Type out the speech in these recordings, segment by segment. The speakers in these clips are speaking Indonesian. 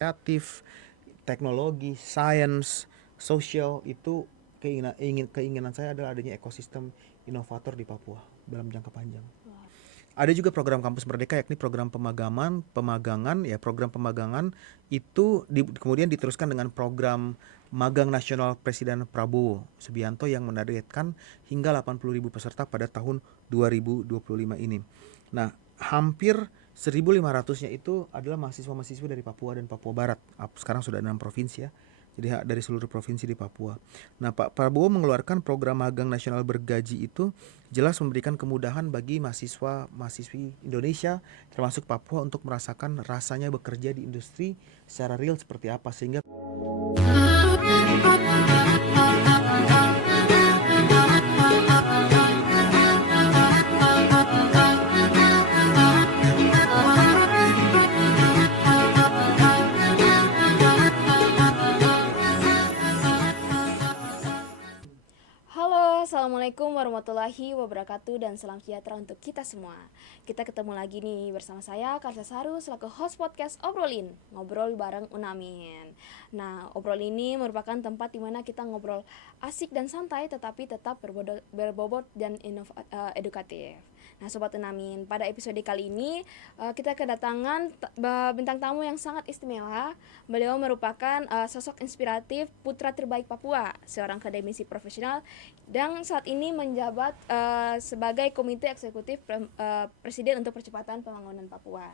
kreatif, teknologi, sains, sosial itu keinginan saya adalah adanya ekosistem inovator di Papua dalam jangka panjang. Ada juga program Kampus Merdeka, yakni program program pemagangan itu kemudian diteruskan dengan program magang nasional Presiden Prabowo Subianto yang menargetkan hingga 80.000 peserta pada tahun 2025 ini. Nah, hampir 1.500-nya itu adalah mahasiswa-mahasiswa dari Papua dan Papua Barat. Sekarang sudah 6 provinsi ya. Jadi dari seluruh provinsi di Papua. Nah, Pak Prabowo mengeluarkan program magang nasional bergaji itu jelas memberikan kemudahan bagi mahasiswa-mahasiswi Indonesia termasuk Papua untuk merasakan rasanya bekerja di industri secara real seperti apa, sehingga Halo, Assalamualaikum warahmatullahi wabarakatuh dan salam sejahtera untuk kita semua. Kita ketemu lagi nih bersama saya, Karsa Saru, selaku host podcast Obrolin, ngobrol bareng Unamin. Nah, Obrol ini merupakan tempat di mana kita ngobrol asik dan santai tetapi tetap berbobot dan edukatif. Nah, Sobat Unamin, pada episode kali ini kita kedatangan bintang tamu yang sangat istimewa. Beliau merupakan sosok inspiratif putra terbaik Papua, seorang akademisi profesional dan saat ini menjabat sebagai Komite Eksekutif Presiden untuk Percepatan Pembangunan Papua.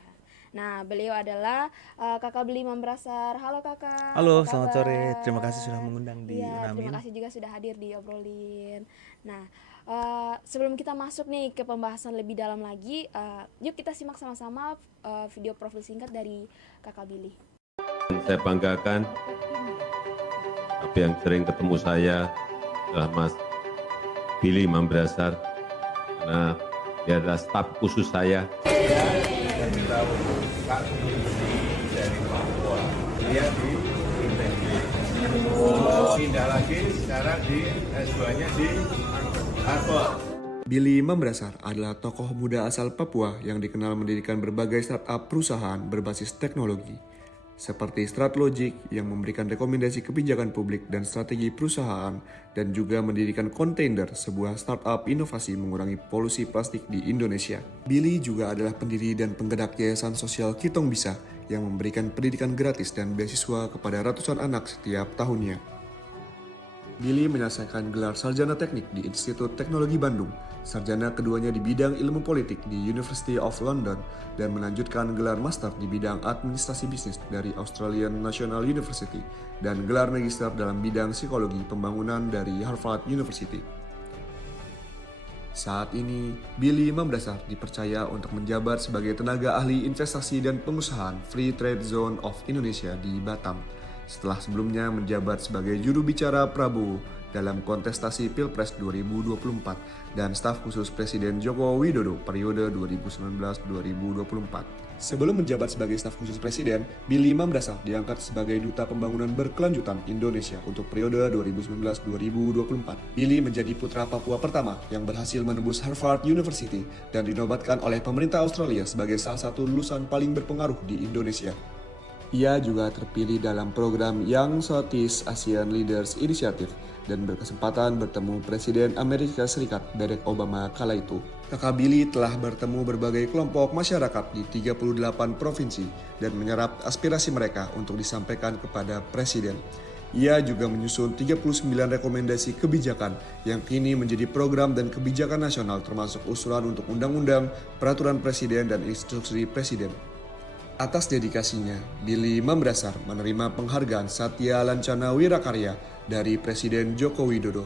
Nah, beliau adalah Kakak Bili Mambrasar. Halo Kakak. Halo, selamat sore. Terima kasih sudah mengundang di Unamin. Unamin. Terima kasih juga sudah hadir di Obrolin. Nah, sebelum kita masuk nih ke pembahasan lebih dalam lagi, yuk kita simak sama-sama video profil singkat dari Kakak Bili. Saya banggakan, tapi yang sering ketemu saya adalah Mas Bili Mambrasar, karena dia adalah staf khusus saya. Yang tahu Pak dari Papua, dia di pindah lagi sekarang di S2-nya di Harvard. Bili Mambrasar adalah tokoh muda asal Papua yang dikenal mendirikan berbagai startup perusahaan berbasis teknologi, seperti Stratlogic yang memberikan rekomendasi kebijakan publik dan strategi perusahaan, dan juga mendirikan Container, sebuah startup inovasi mengurangi polusi plastik di Indonesia. Bili juga adalah pendiri dan penggerak Yayasan Sosial Kitong Bisa yang memberikan pendidikan gratis dan beasiswa kepada ratusan anak setiap tahunnya. Bili menyelesaikan gelar sarjana teknik di Institut Teknologi Bandung, sarjana keduanya di bidang ilmu politik di University of London, dan melanjutkan gelar master di bidang administrasi bisnis dari Australian National University, dan gelar magister dalam bidang psikologi pembangunan dari Harvard University. Saat ini, Bili Mambrasar dipercaya untuk menjabat sebagai tenaga ahli investasi dan pengusahaan Free Trade Zone of Indonesia di Batam, setelah sebelumnya menjabat sebagai juru bicara Prabowo dalam kontestasi Pilpres 2024 dan staf khusus Presiden Joko Widodo periode 2019-2024. Sebelum menjabat sebagai staf khusus Presiden, Bili Mambrasar diangkat sebagai Duta Pembangunan Berkelanjutan Indonesia untuk periode 2019-2024. Bili menjadi putra Papua pertama yang berhasil menembus Harvard University dan dinobatkan oleh pemerintah Australia sebagai salah satu lulusan paling berpengaruh di Indonesia. Ia juga terpilih dalam program Young Southeast Asian Leaders Initiative dan berkesempatan bertemu Presiden Amerika Serikat Barack Obama kala itu. Kakak Bili telah bertemu berbagai kelompok masyarakat di 38 provinsi dan menyerap aspirasi mereka untuk disampaikan kepada Presiden. Ia juga menyusun 39 rekomendasi kebijakan yang kini menjadi program dan kebijakan nasional, termasuk usulan untuk undang-undang, peraturan Presiden, dan instruksi Presiden. Atas dedikasinya, Bili Mambrasar menerima penghargaan Satya Lancana Wirakarya dari Presiden Joko Widodo.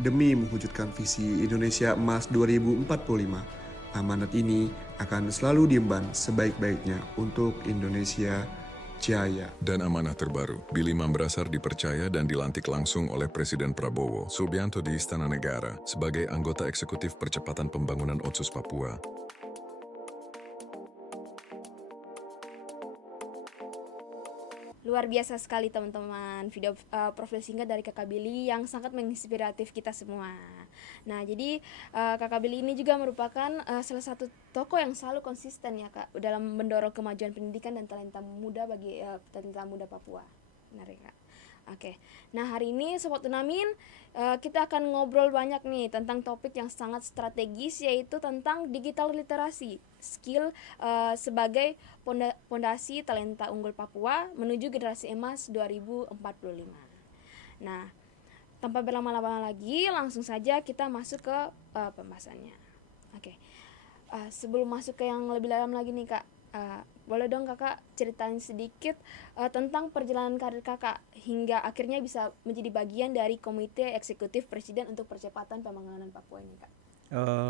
Demi mewujudkan visi Indonesia Emas 2045, amanat ini akan selalu diemban sebaik-baiknya untuk Indonesia Jaya. Dan amanah terbaru, Bili Mambrasar dipercaya dan dilantik langsung oleh Presiden Prabowo Subianto di Istana Negara sebagai anggota eksekutif percepatan pembangunan Otsus Papua. Luar biasa sekali teman-teman video profil singkat dari Kakak Billy yang sangat menginspiratif kita semua. Nah jadi Kakak Billy ini juga merupakan salah satu tokoh yang selalu konsisten ya Kak dalam mendorong kemajuan pendidikan dan talenta muda bagi talenta muda Papua. Benar ya Kak? Oke, nah hari ini Sobat Unamin kita akan ngobrol banyak nih tentang topik yang sangat strategis yaitu tentang digital literasi, skill sebagai pondasi talenta unggul Papua menuju generasi emas 2045. Nah, tanpa berlama-lama lagi langsung saja kita masuk ke pembahasannya. Oke, sebelum masuk ke yang lebih dalam lagi nih Kak, boleh dong Kakak ceritain sedikit tentang perjalanan karir Kakak hingga akhirnya bisa menjadi bagian dari Komite Eksekutif Presiden untuk Percepatan Pembangunan Papua ini Kak.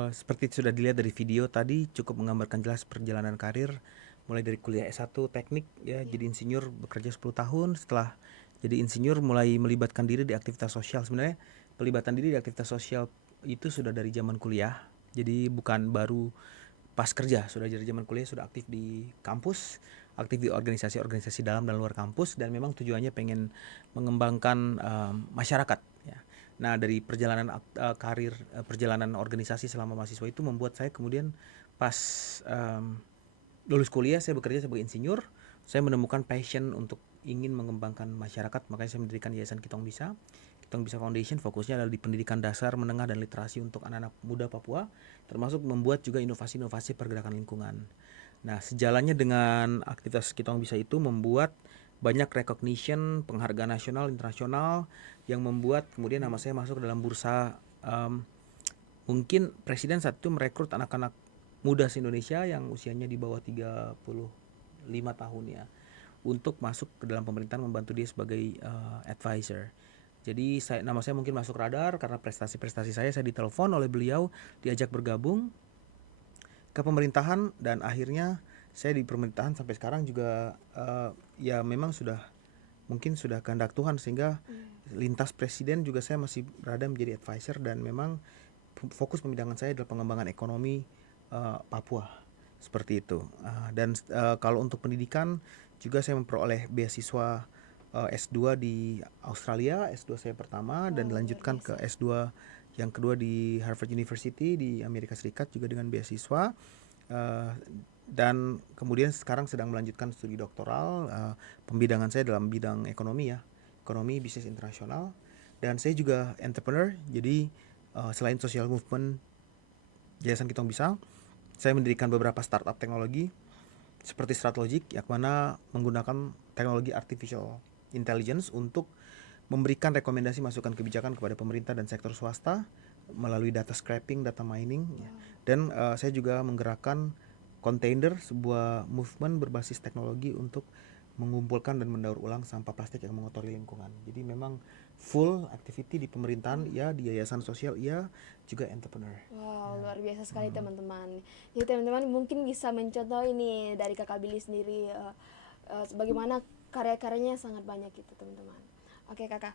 Seperti sudah dilihat dari video tadi, cukup menggambarkan jelas perjalanan karir mulai dari kuliah S1 teknik ya, jadi insinyur, bekerja 10 tahun. Setelah jadi insinyur mulai melibatkan diri di aktivitas sosial. Sebenarnya pelibatan diri di aktivitas sosial itu sudah dari zaman kuliah, jadi bukan baru pas kerja, sudah dari zaman kuliah sudah aktif di kampus, aktif di organisasi-organisasi dalam dan luar kampus, dan memang tujuannya pengen mengembangkan masyarakat ya. Nah dari perjalanan karir, perjalanan organisasi selama mahasiswa itu membuat saya kemudian pas lulus kuliah saya bekerja sebagai insinyur, saya menemukan passion untuk ingin mengembangkan masyarakat, makanya saya mendirikan Yayasan Kitong Bisa Foundation. Fokusnya adalah di pendidikan dasar, menengah, dan literasi untuk anak-anak muda Papua, termasuk membuat juga inovasi-inovasi pergerakan lingkungan. Nah sejalannya dengan aktivitas Kitong Bisa itu membuat banyak recognition, penghargaan nasional, internasional, yang membuat kemudian nama saya masuk dalam bursa. Mungkin Presiden saat itu merekrut anak-anak muda se-Indonesia yang usianya di bawah 35 tahun ya, untuk masuk ke dalam pemerintahan, membantu dia sebagai advisor. Jadi nama saya mungkin masuk radar karena prestasi-prestasi saya ditelepon oleh beliau, diajak bergabung ke pemerintahan, dan akhirnya saya di pemerintahan sampai sekarang juga ya memang mungkin sudah kehendak Tuhan, sehingga lintas presiden juga saya masih berada menjadi advisor, dan memang fokus pembidangan saya adalah pengembangan ekonomi Papua seperti itu. Dan kalau untuk pendidikan juga saya memperoleh beasiswa S2 di Australia, S2 saya pertama, dan dilanjutkan ke S2 yang kedua di Harvard University di Amerika Serikat juga dengan beasiswa, dan kemudian sekarang sedang melanjutkan studi doktoral. Pembidangan saya dalam bidang ekonomi ya, ekonomi bisnis internasional, dan saya juga entrepreneur. Jadi selain social movement Yayasan Kitong Bisa, saya mendirikan beberapa startup teknologi seperti Stratlogic yang mana menggunakan teknologi artificial intelligence untuk memberikan rekomendasi masukan kebijakan kepada pemerintah dan sektor swasta melalui data scraping, data mining ya. Dan saya juga menggerakkan Container, sebuah movement berbasis teknologi untuk mengumpulkan dan mendaur ulang sampah plastik yang mengotori lingkungan. Jadi memang full activity di pemerintahan ya, di yayasan sosial ya, juga entrepreneur. Wow, luar biasa sekali teman-teman. Jadi teman-teman mungkin bisa mencontoh ini dari Kakak Billy sendiri bagaimana karya-karyanya sangat banyak gitu teman-teman. Oke Kakak,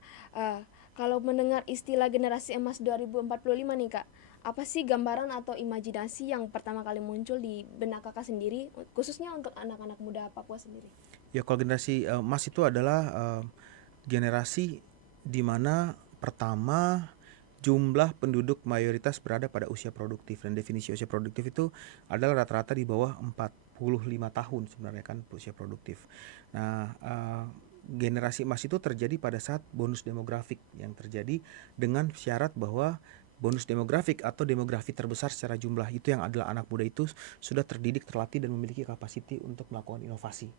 kalau mendengar istilah generasi emas 2045 nih Kak, apa sih gambaran atau imajinasi yang pertama kali muncul di benak Kakak sendiri, khususnya untuk anak-anak muda Papua sendiri? Ya kalau generasi emas itu adalah generasi di mana pertama jumlah penduduk mayoritas berada pada usia produktif, dan definisi usia produktif itu adalah rata-rata di bawah 45 tahun sebenarnya kan usia produktif. Nah generasi emas itu terjadi pada saat bonus demografik yang terjadi dengan syarat bahwa bonus demografik atau demografi terbesar secara jumlah itu yang adalah anak muda itu sudah terdidik, terlatih, dan memiliki kapasiti untuk melakukan inovasi.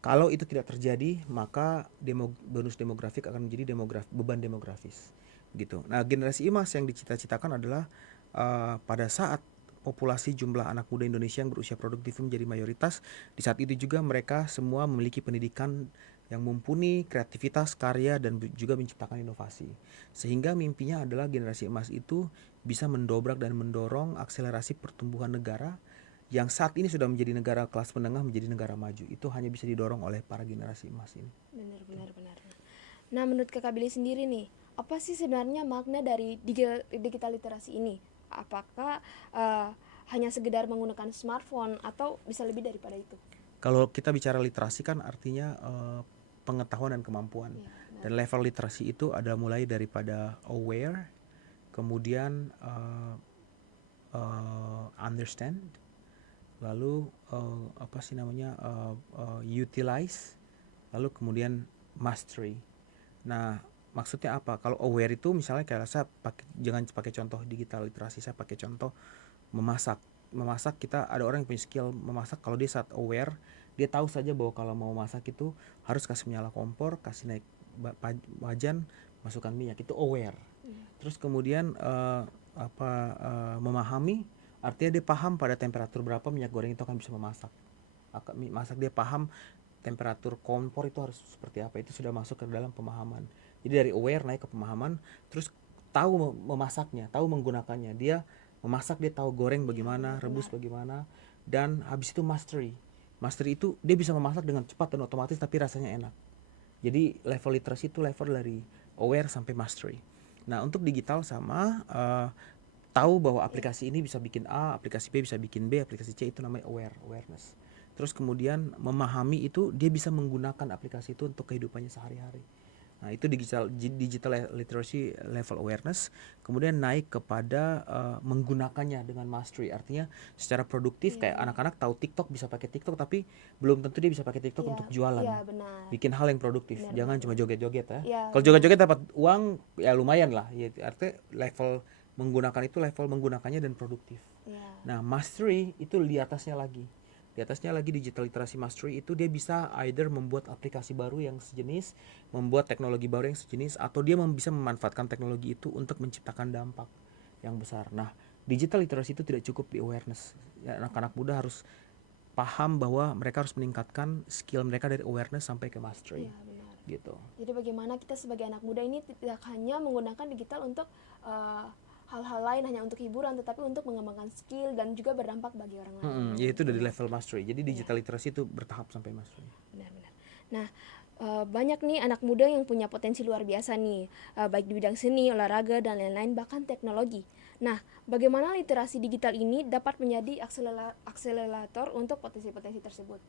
Kalau itu tidak terjadi, maka bonus demografik akan menjadi beban demografis gitu. Nah generasi emas yang dicita-citakan adalah pada saat populasi jumlah anak muda Indonesia yang berusia produktif menjadi mayoritas, di saat itu juga mereka semua memiliki pendidikan yang mumpuni, kreativitas, karya, dan juga menciptakan inovasi. Sehingga mimpinya adalah generasi emas itu bisa mendobrak dan mendorong akselerasi pertumbuhan negara yang saat ini sudah menjadi negara kelas menengah menjadi negara maju. Itu hanya bisa didorong oleh para generasi emas ini. Benar. Nah menurut Kakak Billy sendiri nih, apa sih sebenarnya makna dari digital literasi ini? Apakah hanya sekedar menggunakan smartphone atau bisa lebih daripada itu? Kalau kita bicara literasi kan artinya pengetahuan dan kemampuan. Iya, benar. Dan level literasi itu ada mulai daripada aware, kemudian understand, lalu utilize, lalu kemudian mastery. Nah, maksudnya apa? Kalau aware itu misalnya kayak saya jangan pakai contoh digital literasi, saya pakai contoh memasak. Memasak, kita ada orang yang punya skill memasak. Kalau dia saat aware, dia tahu saja bahwa kalau mau masak itu harus kasih menyala kompor, kasih naik wajan, masukkan minyak. Itu aware. Terus kemudian memahami, artinya dia paham pada temperatur berapa minyak goreng itu akan bisa memasak. Dia paham temperatur kompor itu harus seperti apa. Itu sudah masuk ke dalam pemahaman. Jadi dari aware naik ke pemahaman, terus tahu memasaknya, tahu menggunakannya. Dia memasak, dia tahu goreng bagaimana, rebus bagaimana, dan habis itu mastery. Mastery itu dia bisa memasak dengan cepat dan otomatis tapi rasanya enak. Jadi level literasi itu level dari aware sampai mastery. Nah, untuk digital sama tahu bahwa aplikasi ini bisa bikin A, aplikasi B bisa bikin B, aplikasi C, itu namanya awareness. Terus kemudian memahami itu dia bisa menggunakan aplikasi itu untuk kehidupannya sehari-hari. Nah, itu digital literacy level awareness. Kemudian naik kepada menggunakannya dengan mastery. Artinya secara produktif, kayak anak-anak tahu TikTok, bisa pakai TikTok, tapi belum tentu dia bisa pakai TikTok untuk jualan. Benar. Bikin hal yang produktif. Jangan cuma joget-joget ya. Kalau benar. joget-joget dapat uang ya lumayan lah. Ya, artinya level menggunakan itu level menggunakannya dan produktif. Nah, mastery itu di atasnya lagi. Di atasnya lagi digital literasi mastery itu dia bisa either membuat aplikasi baru yang sejenis, membuat teknologi baru yang sejenis, atau dia bisa memanfaatkan teknologi itu untuk menciptakan dampak yang besar. Nah, digital literasi itu tidak cukup di awareness. Ya, anak-anak muda harus paham bahwa mereka harus meningkatkan skill mereka dari awareness sampai ke mastery. Iya, benar. Gitu. Jadi bagaimana kita sebagai anak muda ini tidak hanya menggunakan digital untuk hal-hal lain, hanya untuk hiburan, tetapi untuk mengembangkan skill dan juga berdampak bagi orang lain. Yaitu dari level mastery. Jadi digital literasi itu bertahap sampai mastery. Benar-benar. Nah, banyak nih anak muda yang punya potensi luar biasa nih, baik di bidang seni, olahraga, dan lain-lain, bahkan teknologi. Nah, bagaimana literasi digital ini dapat menjadi akselerator untuk potensi-potensi tersebut?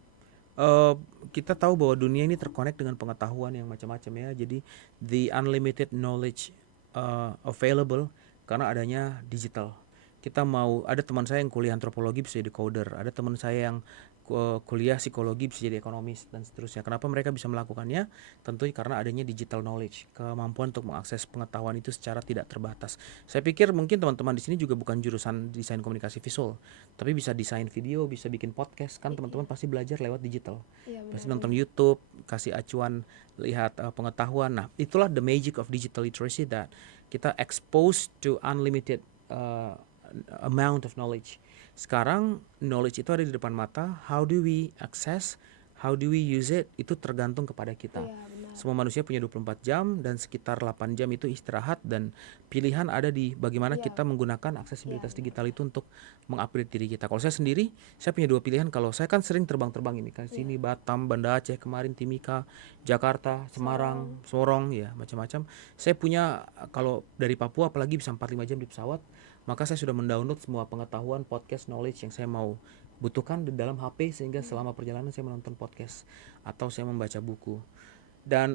Kita tahu bahwa dunia ini terkonek dengan pengetahuan yang macam-macam ya. Jadi the unlimited knowledge available karena adanya digital. Ada teman saya yang kuliah antropologi bisa jadi coder, ada teman saya yang kuliah psikologi bisa jadi ekonomis dan seterusnya. Kenapa mereka bisa melakukannya? Tentunya karena adanya digital knowledge, kemampuan untuk mengakses pengetahuan itu secara tidak terbatas. Saya pikir mungkin teman-teman di sini juga bukan jurusan desain komunikasi visual, tapi bisa desain video, bisa bikin podcast, kan teman-teman pasti belajar lewat digital. Pasti nonton YouTube, kasih acuan, lihat pengetahuan. Nah, itulah the magic of digital literacy, that kita exposed to unlimited amount of knowledge. Sekarang knowledge itu ada di depan mata. How do we access? How do we use it? Itu tergantung kepada kita. Semua manusia punya 24 jam dan sekitar 8 jam itu istirahat, dan pilihan ada di bagaimana kita menggunakan aksesibilitas digital itu untuk mengupgrade diri kita. Kalau saya sendiri, saya punya 2 pilihan. Kalau saya kan sering terbang-terbang ini kan sini, Batam, Banda Aceh, kemarin Timika, Jakarta, Semarang, Sorong, ya macam-macam. Saya punya, kalau dari Papua apalagi bisa 4-5 jam di pesawat, maka saya sudah mendownload semua pengetahuan, podcast, knowledge yang saya mau butuhkan di dalam HP, sehingga selama perjalanan saya menonton podcast atau saya membaca buku. Dan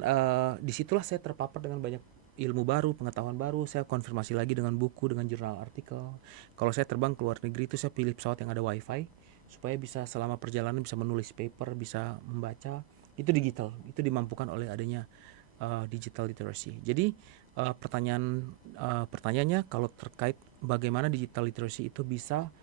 disitulah saya terpapar dengan banyak ilmu baru, pengetahuan baru. Saya konfirmasi lagi dengan buku, dengan jurnal artikel. Kalau saya terbang ke luar negeri itu saya pilih pesawat yang ada wifi, supaya bisa selama perjalanan bisa menulis paper, bisa membaca. Itu digital, itu dimampukan oleh adanya digital literacy. Jadi pertanyaannya kalau terkait bagaimana digital literacy itu bisa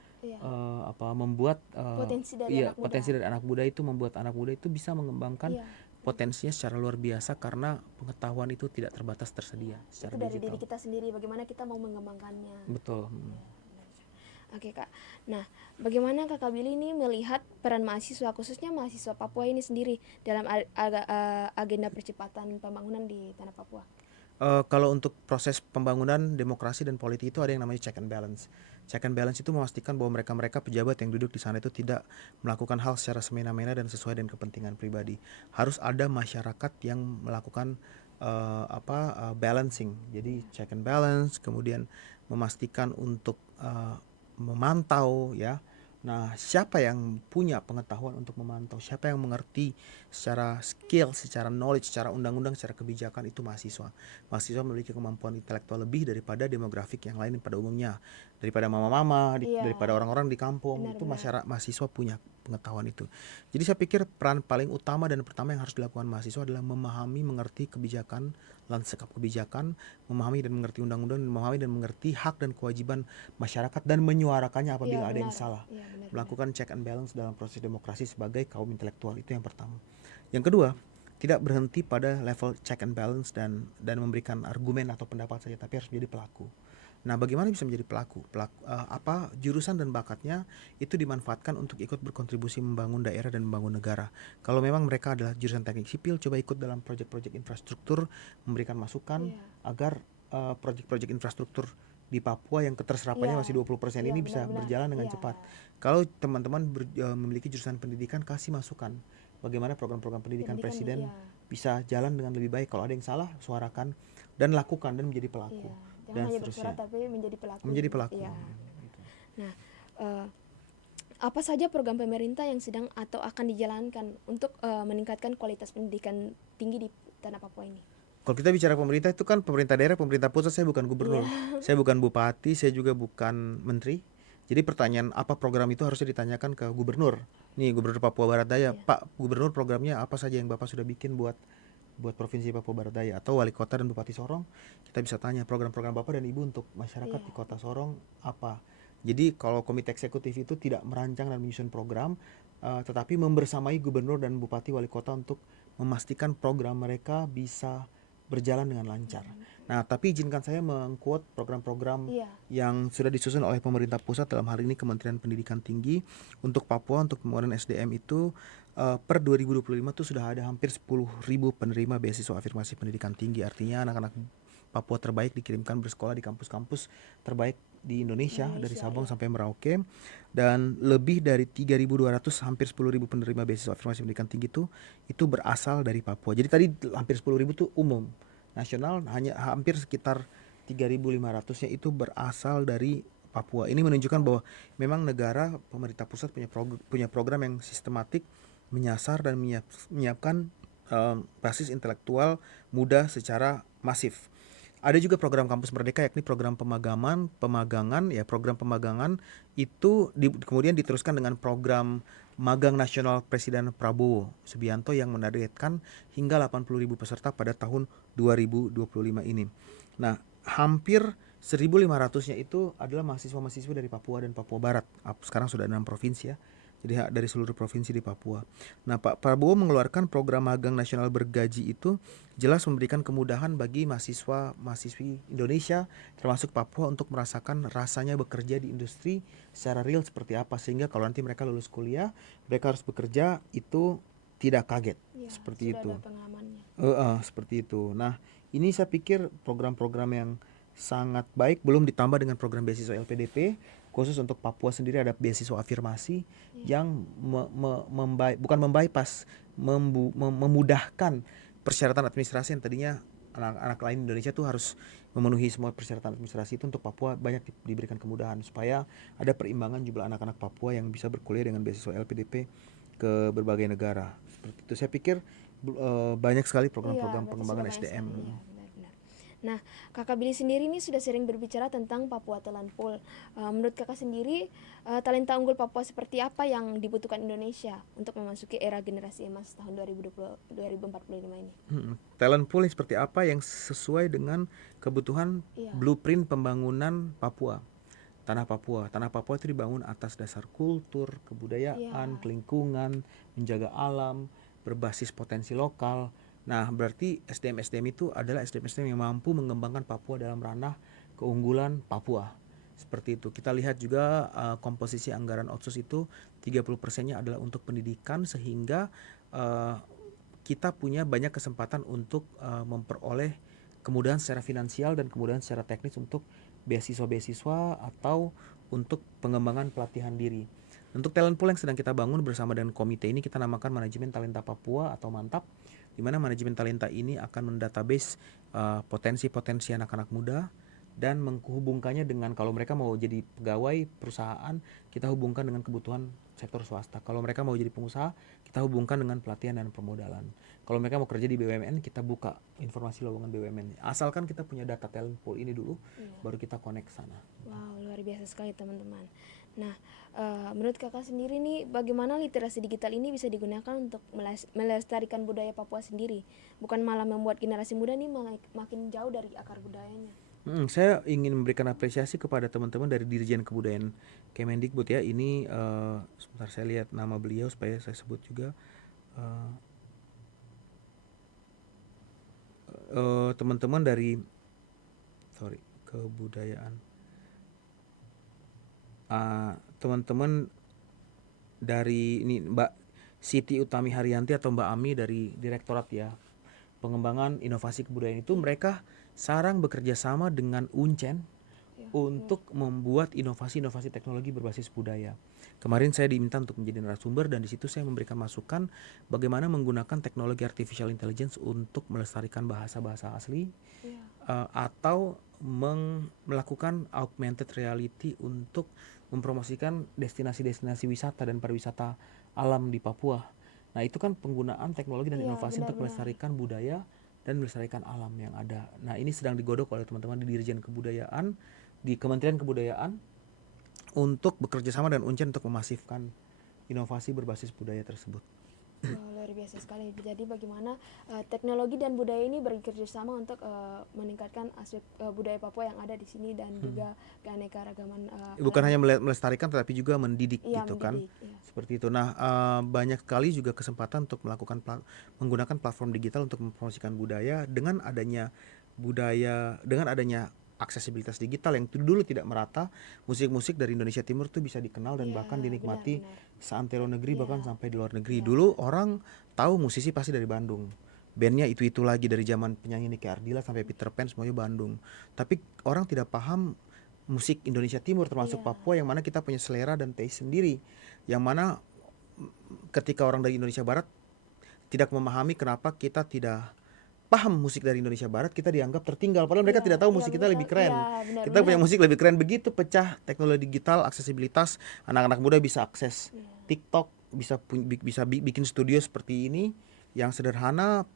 membuat Potensi dari anak muda. potensi dari anak muda itu, membuat anak muda itu bisa mengembangkan potensinya secara luar biasa, karena pengetahuan itu tidak terbatas tersedia secara Itu dari digital. diri kita sendiri, bagaimana kita mau mengembangkannya. Betul. Oke Kak, nah bagaimana Kakak Billy ini melihat peran mahasiswa, khususnya mahasiswa Papua ini sendiri dalam agenda percepatan pembangunan di tanah Papua? Kalau untuk proses pembangunan demokrasi dan politik itu ada yang namanya check and balance. Check and balance itu memastikan bahwa mereka pejabat yang duduk di sana itu tidak melakukan hal secara semena-mena dan sesuai dengan kepentingan pribadi. Harus ada masyarakat yang melakukan balancing. Jadi check and balance, kemudian memastikan untuk memantau ya Nah, siapa yang punya pengetahuan untuk memantau, siapa yang mengerti secara skill, secara knowledge, secara undang-undang, secara kebijakan, itu mahasiswa. Mahasiswa memiliki kemampuan intelektual lebih daripada demografik yang lain pada umumnya, daripada mama-mama, Iya, daripada orang-orang di kampung. Itu benar-benar. mahasiswa punya pengetahuan itu. Jadi saya pikir peran paling utama dan pertama yang harus dilakukan mahasiswa adalah memahami, mengerti kebijakan, lanskap kebijakan, memahami dan mengerti undang-undang, memahami dan mengerti hak dan kewajiban masyarakat, dan menyuarakannya Iya, apabila ada yang benar. salah. Iya, benar-benar. Melakukan check and balance dalam proses demokrasi sebagai kaum intelektual, itu yang pertama. Yang kedua, tidak berhenti pada level check and balance dan memberikan argumen atau pendapat saja, tapi harus menjadi pelaku. Nah, bagaimana bisa menjadi pelaku? Apa jurusan dan bakatnya itu dimanfaatkan untuk ikut berkontribusi membangun daerah dan membangun negara. Kalau memang mereka adalah jurusan teknik sipil, coba ikut dalam proyek-proyek infrastruktur, memberikan masukan Iya. agar proyek-proyek infrastruktur di Papua yang keterserapannya Iya. masih 20% Iya, ini bisa benar-benar. berjalan dengan Iya. cepat. Kalau teman-teman memiliki jurusan pendidikan, kasih masukan bagaimana program-program pendidikan presiden iya. bisa jalan dengan lebih baik. Kalau ada yang salah, suarakan dan lakukan dan menjadi pelaku. Iya. Jangan Dan hanya seterusnya. bersuara tapi menjadi pelaku. Menjadi pelaku. Iya. Nah, apa saja program pemerintah yang sedang atau akan dijalankan untuk meningkatkan kualitas pendidikan tinggi di tanah Papua ini? Kalau kita bicara pemerintah, itu kan pemerintah daerah, pemerintah pusat. Saya bukan gubernur, saya bukan bupati, saya juga bukan menteri. Jadi pertanyaan apa program itu harusnya ditanyakan ke gubernur. Nih, Gubernur Papua Barat Daya, Pak Gubernur, programnya apa saja yang Bapak sudah bikin buat provinsi Papua Barat Daya? Atau wali kota dan bupati Sorong, kita bisa tanya program-program Bapak dan Ibu untuk masyarakat di kota Sorong apa. Jadi kalau komite eksekutif itu tidak merancang dan menyusun program, tetapi membersamai gubernur dan bupati wali kota untuk memastikan program mereka bisa berjalan dengan lancar. Nah, tapi izinkan saya meng-quote program-program Iya. yang sudah disusun oleh pemerintah pusat, dalam hal ini Kementerian Pendidikan Tinggi untuk Papua, untuk pembangunan SDM itu per 2025 tuh sudah ada hampir 10.000 penerima beasiswa afirmasi pendidikan tinggi. Artinya anak-anak Papua terbaik dikirimkan bersekolah di kampus-kampus terbaik di Indonesia dari Sabang sampai Merauke, dan lebih dari 3.200, hampir 10.000 penerima beasiswa afirmasi pendidikan tinggi itu berasal dari Papua. Jadi tadi hampir 10.000 itu umum. Nasional hanya hampir sekitar 3.500-nya itu berasal dari Papua. Ini menunjukkan bahwa memang negara, pemerintah pusat punya program yang sistematik menyasar dan menyiapkan basis intelektual muda secara masif. Ada juga program Kampus Merdeka, yakni program pemagangan itu kemudian diteruskan dengan program magang nasional Presiden Prabowo Subianto yang menargetkan hingga 80.000 peserta pada tahun 2025 ini. Nah, hampir 1.500-nya itu adalah mahasiswa-mahasiswa dari Papua dan Papua Barat. Sekarang sudah 6 provinsi ya. Jadi dari seluruh provinsi di Papua. Nah, Pak Prabowo mengeluarkan program magang nasional bergaji itu jelas memberikan kemudahan bagi mahasiswa-mahasiswi Indonesia termasuk Papua untuk merasakan rasanya bekerja di industri secara real seperti apa, sehingga kalau nanti mereka lulus kuliah, mereka harus bekerja itu tidak kaget. Ya, seperti sudah itu. ada pengalamannya. Seperti itu. Nah, ini saya pikir program-program yang sangat baik, belum ditambah dengan program beasiswa LPDP. Khusus untuk Papua sendiri ada beasiswa afirmasi yang bukan membypass, memudahkan persyaratan administrasi yang tadinya anak-anak lain Indonesia tuh harus memenuhi semua persyaratan administrasi. Itu untuk Papua banyak diberikan kemudahan supaya ada perimbangan jumlah anak-anak Papua yang bisa berkuliah dengan beasiswa LPDP ke berbagai negara. Seperti itu. Saya pikir banyak sekali program-program pengembangan SDM. Nah, Kakak Billy sendiri ini sudah sering berbicara tentang Papua Talent Pool. Menurut Kakak sendiri, talenta unggul Papua seperti apa yang dibutuhkan Indonesia untuk memasuki era generasi emas tahun 2045 ini? Talent pool seperti apa yang sesuai dengan kebutuhan blueprint pembangunan Papua. Tanah Papua itu dibangun atas dasar kultur, kebudayaan, lingkungan, menjaga alam, berbasis potensi lokal. Nah, berarti SDM itu adalah SDM yang mampu mengembangkan Papua dalam ranah keunggulan Papua. Seperti itu. Kita lihat juga komposisi anggaran otsus itu 30%-nya adalah untuk pendidikan, sehingga kita punya banyak kesempatan untuk memperoleh kemudahan secara finansial dan kemudahan secara teknis untuk beasiswa-beasiswa atau untuk pengembangan pelatihan diri. Untuk talent pool yang sedang kita bangun bersama dengan komite ini, kita namakan Manajemen Talenta Papua atau MANTAP, di mana manajemen talenta ini akan mendatabase potensi-potensi anak-anak muda, dan menghubungkannya dengan, kalau mereka mau jadi pegawai perusahaan, kita hubungkan dengan kebutuhan sektor swasta. Kalau mereka mau jadi pengusaha, kita hubungkan dengan pelatihan dan permodalan. Kalau mereka mau kerja di BUMN, kita buka informasi lowongan BUMN. Asalkan kita punya data talent pool ini dulu, baru kita connect sana. Wow, luar biasa sekali teman-teman. Nah, menurut kakak sendiri nih, bagaimana literasi digital ini bisa digunakan untuk melestarikan budaya Papua sendiri, bukan malah membuat generasi muda nih makin jauh dari akar budayanya? Saya ingin memberikan apresiasi kepada teman-teman dari Dirjen Kebudayaan Kemendikbud ya. Ini sebentar saya lihat nama beliau supaya saya sebut juga. Teman-teman dari kebudayaan. Teman-teman dari ini Mbak Siti Utami Haryanti atau Mbak Ami dari Direktorat ya Pengembangan Inovasi Kebudayaan itu, mereka sekarang bekerja sama dengan Uncen untuk membuat inovasi-inovasi teknologi berbasis budaya. Kemarin saya diminta untuk menjadi narasumber dan di situ saya memberikan masukan bagaimana menggunakan teknologi artificial intelligence untuk melestarikan bahasa-bahasa asli atau melakukan augmented reality untuk mempromosikan destinasi-destinasi wisata dan pariwisata alam di Papua. Nah, itu kan penggunaan teknologi dan inovasi untuk melestarikan budaya dan melestarikan alam yang ada. Nah, ini sedang digodok oleh teman-teman di Dirjen Kebudayaan, di Kementerian Kebudayaan untuk bekerja sama dengan Uncen untuk memasifkan inovasi berbasis budaya tersebut. Luar biasa sekali. Jadi bagaimana teknologi dan budaya ini bekerja sama untuk meningkatkan aspek budaya Papua yang ada di sini dan juga keanekaragaman. Bukan hanya melestarikan tetapi juga mendidik gitu kan. Seperti itu. Nah, banyak sekali juga kesempatan untuk menggunakan platform digital untuk mempromosikan budaya dengan adanya aksesibilitas digital yang dulu tidak merata. Musik-musik dari Indonesia Timur tuh bisa dikenal dan bahkan dinikmati seantero negeri, bahkan sampai di luar negeri. Dulu orang tahu musisi pasti dari Bandung, bandnya itu lagi dari zaman penyanyi Niki Ardila sampai Peter Pan semuanya Bandung. Tapi orang tidak paham musik Indonesia Timur termasuk Papua, yang mana kita punya selera dan taste sendiri, yang mana ketika orang dari Indonesia Barat tidak memahami kenapa kita tidak paham musik dari Indonesia Barat, kita dianggap tertinggal, padahal mereka tidak tahu musik kita lebih keren. Kita punya musik lebih keren. Begitu pecah teknologi digital, aksesibilitas, anak-anak muda bisa akses TikTok, bisa bikin studio seperti ini yang sederhana,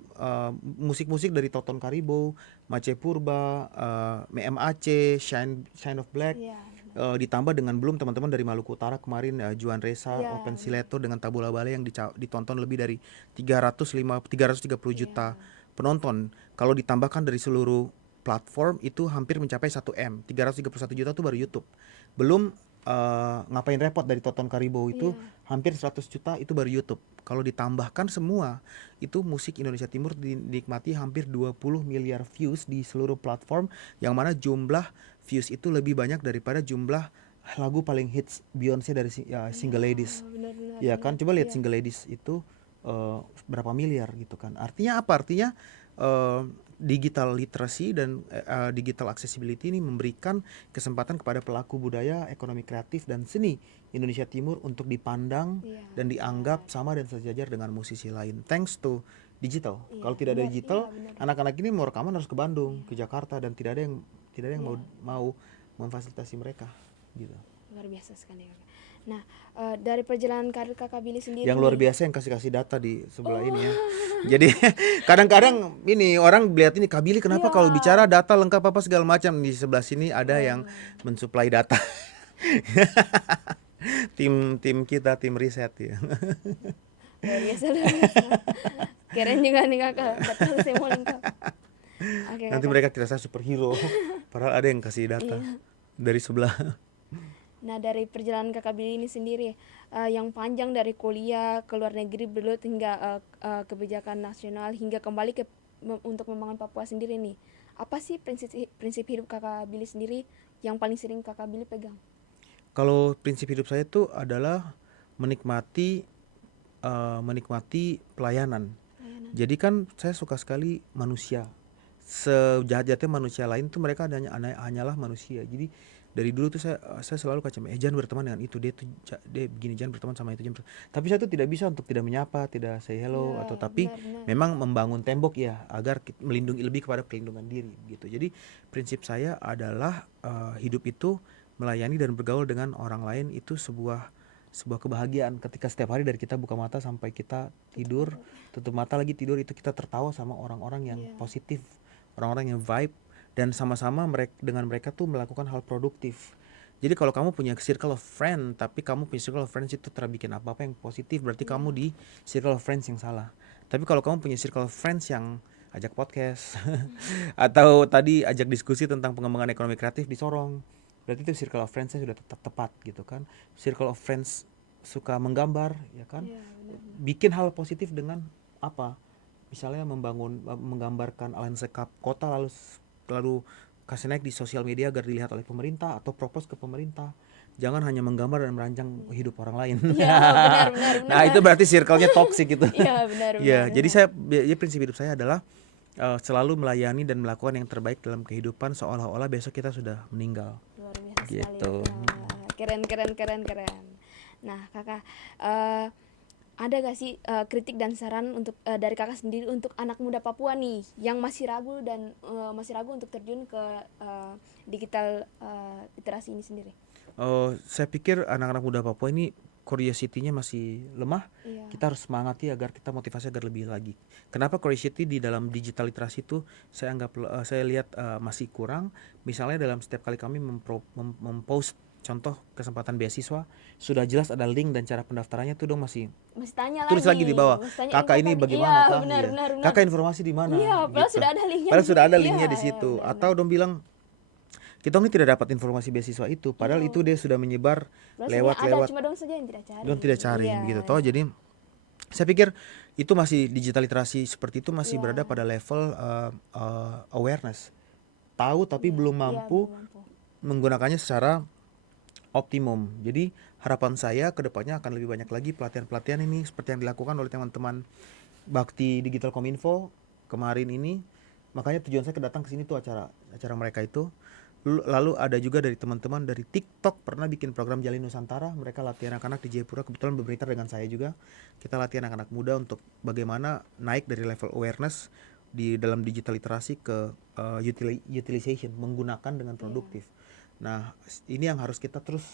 musik-musik dari Toton Karibo, Mace Purba, MAC, Shine of Black, ditambah dengan belum teman-teman dari Maluku Utara kemarin, Juan Reza, Open Sileto dengan Tabula Bale yang ditonton lebih dari 330 juta penonton. Kalau ditambahkan dari seluruh platform itu hampir mencapai 1M. 331 juta itu baru YouTube. Belum ngapain repot dari Toton Karibo itu hampir 100 juta itu baru YouTube. Kalau ditambahkan semua itu musik Indonesia Timur dinikmati hampir 20 miliar views di seluruh platform, yang mana jumlah views itu lebih banyak daripada jumlah lagu paling hits Beyonce dari Single Ladies. Ya kan, coba lihat Single Ladies itu berapa miliar gitu kan. Artinya apa? Artinya digital literacy dan digital accessibility ini memberikan kesempatan kepada pelaku budaya, ekonomi kreatif dan seni Indonesia Timur untuk dipandang dan dianggap sama dan sejajar dengan musisi lain. Thanks to digital. Kalau tidak ada digital, anak-anak ini mau rekaman harus ke Bandung, ke Jakarta, dan tidak ada yang mau memfasilitasi mereka gitu. Luar biasa sekali. Nah, dari perjalanan karir Kakak Billy sendiri, yang luar biasa yang kasih data di sebelah ini ya. Jadi kadang-kadang ini orang lihat ini, Kak Billy kenapa kalau bicara data lengkap apa segala macam, di sebelah sini ada yang mensuplai data. tim kita, tim riset ya. Luar biasa. Keren juga nih Kakak, betul semua lengkap. Nanti mereka kira saya superhero, padahal ada yang kasih data dari sebelah. Nah, dari perjalanan Kakak Billy ini sendiri, yang panjang dari kuliah ke luar negeri bergelut hingga kebijakan nasional hingga kembali untuk membangun Papua sendiri nih. Apa sih prinsip hidup Kakak Billy sendiri yang paling sering Kakak Billy pegang? Kalau prinsip hidup saya itu adalah menikmati pelayanan. Jadi kan saya suka sekali manusia. Sejahat-jahatnya manusia lain itu mereka hanyalah manusia. Jadi dari dulu tuh saya selalu kacamata, jangan berteman dengan itu, dia begini, jangan berteman sama itu, tapi saya tuh tidak bisa untuk tidak menyapa, tidak say hello, Iya, atau tapi benar-benar. memang membangun tembok ya agar melindungi lebih kepada pelindungan diri gitu. Jadi prinsip saya adalah hidup itu melayani dan bergaul dengan orang lain itu sebuah kebahagiaan ketika setiap hari dari kita buka mata sampai kita tidur, tutup mata lagi tidur, itu kita tertawa sama orang-orang yang positif, orang-orang yang vibe, dan sama-sama dengan mereka tuh melakukan hal produktif. Jadi kalau kamu punya circle of friend tapi kamu punya circle of friends itu terbikin apa-apa yang positif, berarti kamu di circle of friends yang salah. Tapi kalau kamu punya circle of friends yang ajak podcast atau tadi ajak diskusi tentang pengembangan ekonomi kreatif di Sorong, berarti itu circle of friends-nya sudah tetap tepat gitu kan. Circle of friends suka menggambar ya kan, bikin hal positif dengan apa, misalnya menggambarkan landscape kota lalu kasih naik di sosial media agar dilihat oleh pemerintah atau propose ke pemerintah. Jangan hanya menggambar dan merancang hidup orang lain. Iya, benar. Nah itu berarti circle-nya toxic gitu. Iya, benar. Ya, jadi prinsip hidup saya adalah selalu melayani dan melakukan yang terbaik dalam kehidupan seolah-olah besok kita sudah meninggal. Luar biasa Gitu. sekali. Keren. Nah, Kakak, ada gak sih kritik dan saran untuk dari Kakak sendiri untuk anak muda Papua nih yang masih ragu untuk terjun ke digital literasi ini sendiri? Saya pikir anak-anak muda Papua ini curiosity-nya masih lemah. Iya. Kita harus semangati agar kita motivasi agar lebih lagi. Kenapa curiosity di dalam digital literasi itu saya lihat masih kurang. Misalnya dalam setiap kali kami mempost contoh kesempatan beasiswa, sudah jelas ada link dan cara pendaftarannya tuh dong masih tanya tulis lagi di bawah. Kakak ini bagaimana kah? Benar. Kakak informasi di mana? Iya, padahal Gitu. sudah ada linknya. Padahal sudah ada linknya Iya, di situ. benar. Atau dong bilang kita ini tidak dapat informasi beasiswa itu, padahal itu dia sudah menyebar lewat cuma dong saja yang tidak cari. dong tidak cari Iya, gitu toh. Jadi saya pikir itu masih digital literasi seperti itu masih berada pada level awareness, tahu tapi belum mampu menggunakannya secara optimum. Jadi harapan saya ke depannya akan lebih banyak lagi pelatihan-pelatihan ini seperti yang dilakukan oleh teman-teman Bakti Digital Kominfo kemarin ini. Makanya tujuan saya datang ke sini tuh acara mereka itu. Lalu ada juga dari teman-teman dari TikTok pernah bikin program Jalin Nusantara, mereka latihan anak-anak di Jayapura, kebetulan bermitra dengan saya juga. Kita latihan anak-anak muda untuk bagaimana naik dari level awareness di dalam digital literasi ke utilization, menggunakan dengan produktif. Nah, ini yang harus kita terus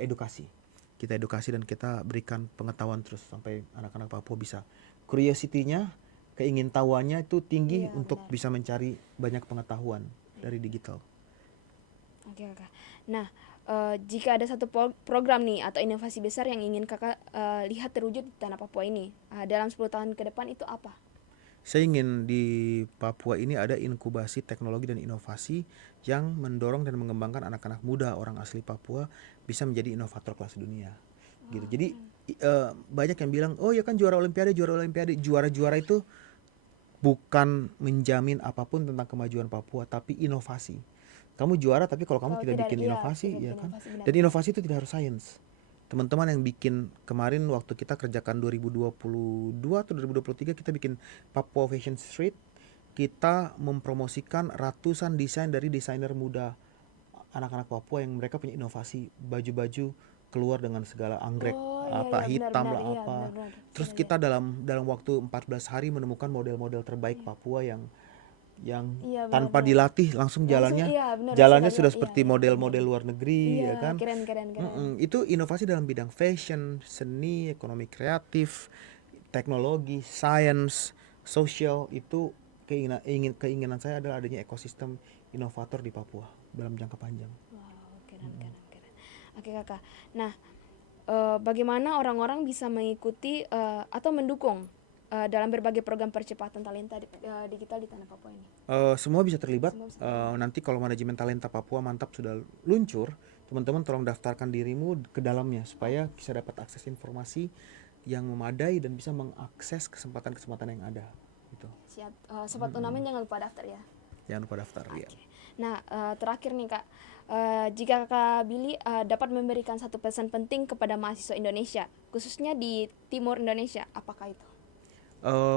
edukasi. Kita edukasi dan kita berikan pengetahuan terus sampai anak-anak Papua bisa curiosity-nya, keingintahuannya itu tinggi untuk bisa mencari banyak pengetahuan dari digital. Oke, Kakak. Nah, jika ada satu program nih atau inovasi besar yang ingin Kakak lihat terwujud di tanah Papua ini dalam 10 tahun ke depan, itu apa? Saya ingin di Papua ini ada inkubasi teknologi dan inovasi yang mendorong dan mengembangkan anak-anak muda orang asli Papua bisa menjadi inovator kelas dunia. Gitu. Jadi banyak yang bilang, oh ya kan juara olimpiade, juara itu bukan menjamin apapun tentang kemajuan Papua, tapi inovasi. Kamu juara tapi kalau kamu tidak bikin inovasi, ya kan? Dan inovasi itu tidak harus sains. Teman-teman yang bikin kemarin waktu kita kerjakan 2022 atau 2023 kita bikin Papua Fashion Street, kita mempromosikan ratusan desain dari desainer muda anak-anak Papua yang mereka punya inovasi, baju-baju keluar dengan segala anggrek hitam lah apa. Terus kita dalam waktu 14 hari menemukan model-model terbaik Papua yang tanpa dilatih langsung jalannya sudah seperti model-model luar negeri, ya kan? Keren. Itu inovasi dalam bidang fashion, seni, ekonomi kreatif, teknologi, science, social. Itu keinginan saya adalah adanya ekosistem inovator di Papua dalam jangka panjang. Wow, keren. Oke, Kakak. Nah, bagaimana orang-orang bisa mengikuti atau mendukung dalam berbagai program percepatan talenta digital di tanah Papua ini? Semua bisa terlibat. Nanti kalau manajemen talenta Papua mantap sudah luncur, teman-teman tolong daftarkan dirimu ke dalamnya supaya bisa dapat akses informasi yang memadai dan bisa mengakses kesempatan-kesempatan yang ada. Gitu. Siap. Sobat Unamen jangan lupa daftar ya. Jangan lupa daftar. Ya. Nah, terakhir nih Kak, jika Kak Billy dapat memberikan satu pesan penting kepada mahasiswa Indonesia, khususnya di Timur Indonesia, apakah itu?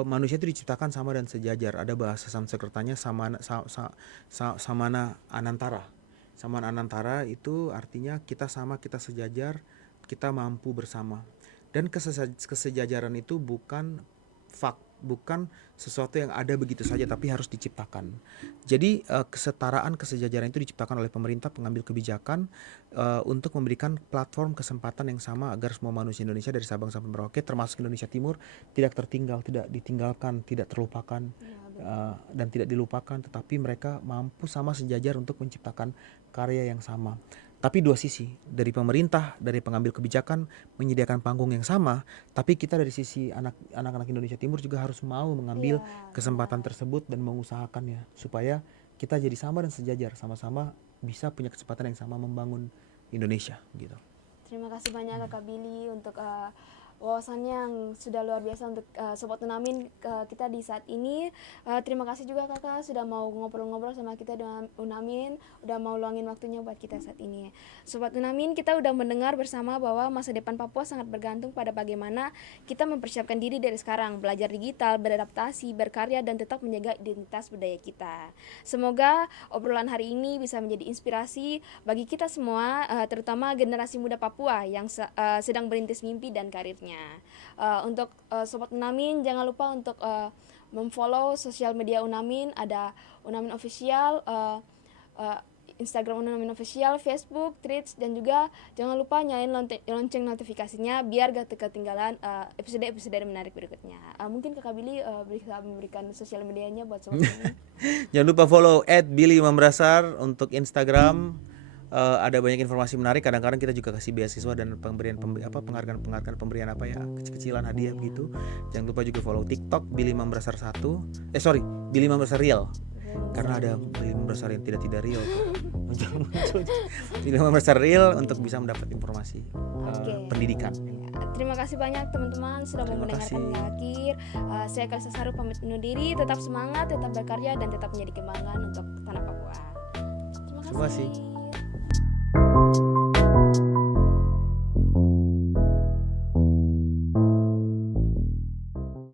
Manusia itu diciptakan sama dan sejajar. Ada bahasa Sanskertanya samana anantara. Kesamaan anantara itu artinya kita sama, kita sejajar, kita mampu bersama. Dan kesejajaran itu bukan bukan sesuatu yang ada begitu saja, tapi harus diciptakan. Jadi kesetaraan, kesejajaran itu diciptakan oleh pemerintah pengambil kebijakan untuk memberikan platform kesempatan yang sama agar semua manusia Indonesia dari Sabang sampai Merauke, termasuk Indonesia Timur, tidak tertinggal, tidak ditinggalkan, tidak terlupakan, dan tidak dilupakan, tetapi mereka mampu sama sejajar untuk menciptakan karya yang sama. Tapi dua sisi, dari pemerintah, dari pengambil kebijakan menyediakan panggung yang sama, tapi kita dari sisi anak-anak Indonesia Timur juga harus mau mengambil kesempatan tersebut dan mengusahakannya supaya kita jadi sama dan sejajar, sama-sama bisa punya kesempatan yang sama membangun Indonesia gitu. Terima kasih banyak Kakak Billy untuk wawasannya yang sudah luar biasa untuk Sobat Unamin kita di saat ini. Terima kasih juga Kakak sudah mau ngobrol-ngobrol sama kita dengan Unamin, udah mau luangin waktunya buat kita saat ini. Sobat Unamin, kita udah mendengar bersama bahwa masa depan Papua sangat bergantung pada bagaimana kita mempersiapkan diri dari sekarang, belajar digital, beradaptasi, berkarya, dan tetap menjaga identitas budaya kita. Semoga obrolan hari ini bisa menjadi inspirasi bagi kita semua, terutama generasi muda Papua yang sedang merintis mimpi dan karirnya. Untuk Sobat Unamin, jangan lupa untuk memfollow sosial media Unamin, ada Unamin Official, Instagram Unamin Official, Facebook, Threads, dan juga jangan lupa nyalain lonceng notifikasinya biar gak ketinggalan episode-episode menarik berikutnya. Mungkin Kakak Billy bisa memberikan sosial medianya buat Sobat Unamin. Jangan lupa follow @billy_imambrasar untuk Instagram. Ada banyak informasi menarik. Kadang-kadang kita juga kasih beasiswa dan penghargaan pemberian apa ya, kecil-kecilan hadiah begitu. Jangan lupa juga follow TikTok Billy Imambrasar 1. Billy Imambrasar Real. Karena ada Billy Imambrasar yang tidak real. Billy Imambrasar Real untuk bisa mendapat informasi pendidikan. Terima kasih banyak teman-teman sudah mau mendengarkan hingga akhir. Saya Kalsa Saru pamit undur diri. Tetap semangat, tetap berkarya, dan tetap menjadi kebanggaan untuk tanah Papua. Terima kasih.